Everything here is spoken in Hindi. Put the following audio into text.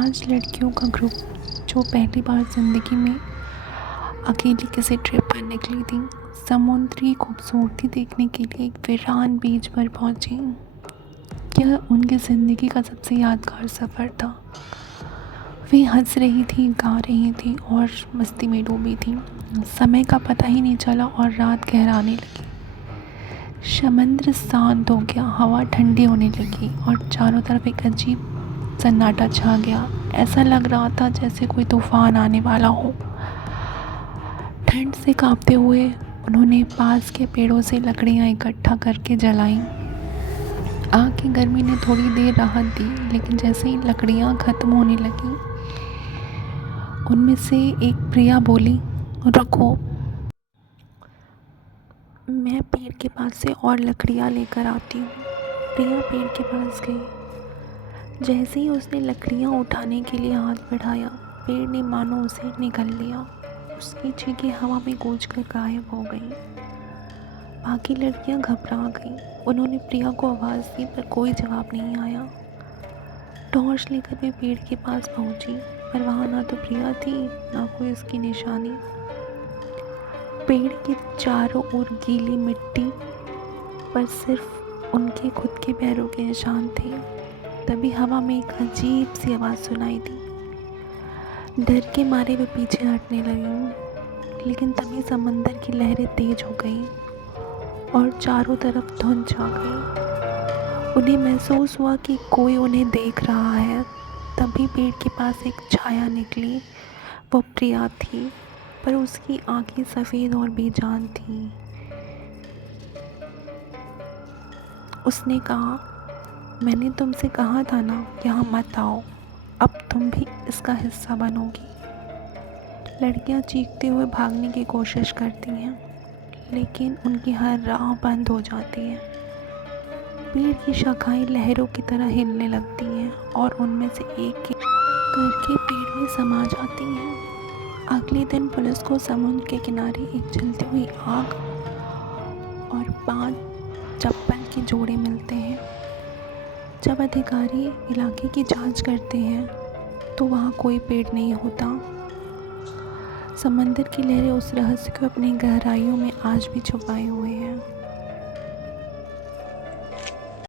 5 लड़कियों का ग्रुप जो पहली बार ज़िंदगी में अकेली किसी ट्रिप पर निकली थी। समुद्री खूबसूरती देखने के लिए एक वीरान बीच पर पहुंची। यह उनकी ज़िंदगी का सबसे यादगार सफ़र था। वे हंस रही थी, गा रही थी और मस्ती में डूबी थी। समय का पता ही नहीं चला और रात गहराने लगी। समंदर शांत हो गया, हवा ठंडी होने लगी और चारों तरफ एक अजीब सन्नाटा छा गया। ऐसा लग रहा था जैसे कोई तूफान आने वाला हो। ठंड से कांपते हुए उन्होंने पास के पेड़ों से लकड़ियां इकट्ठा करके जलाईं। आग की गर्मी ने थोड़ी देर राहत दी, लेकिन जैसे ही लकड़ियां खत्म होने लगी, उनमें से एक प्रिया बोली, रुको, मैं पेड़ के पास से और लकड़ियां लेकर आती हूँ। प्रिया पेड़ के पास गई। जैसे ही उसने लकड़ियां उठाने के लिए हाथ बढ़ाया, पेड़ ने मानो उसे निगल लिया। उसकी चीखें हवा में गूंजकर गायब हो गई। बाकी लड़कियां घबरा गईं। उन्होंने प्रिया को आवाज़ दी पर कोई जवाब नहीं आया। टॉर्च लेकर वे पेड़ के पास पहुंची, पर वहाँ ना तो प्रिया थी, ना कोई उसकी निशानी। पेड़ के चारों ओर गीली मिट्टी पर सिर्फ उनके खुद के पैरों के निशान थे। तभी हवा में एक अजीब सी आवाज़ सुनाई दी। डर के मारे वे पीछे हटने लगी, लेकिन तभी समंदर की लहरें तेज हो गई और चारों तरफ धुंध छा गई। उन्हें महसूस हुआ कि कोई उन्हें देख रहा है। तभी पेड़ के पास एक छाया निकली। वो प्रिया थी, पर उसकी आंखें सफ़ेद और बेजान थीं। उसने कहा, मैंने तुमसे कहा था ना, यहाँ मत आओ। अब तुम भी इसका हिस्सा बनोगी। लड़कियाँ चीखते हुए भागने की कोशिश करती हैं, लेकिन उनकी हर राह बंद हो जाती है। पेड़ की शाखाएं लहरों की तरह हिलने लगती हैं और उनमें से एक करके पेड़ में समा जाती हैं। अगले दिन पुलिस को समुद्र के किनारे एक जलती हुई आग और 5 चप्पल के जोड़े मिलते हैं। जब अधिकारी इलाके की जांच करते हैं तो वहाँ कोई पेड़ नहीं होता। समंदर की लहरें उस रहस्य को अपनी गहराइयों में आज भी छुपाए हुए हैं।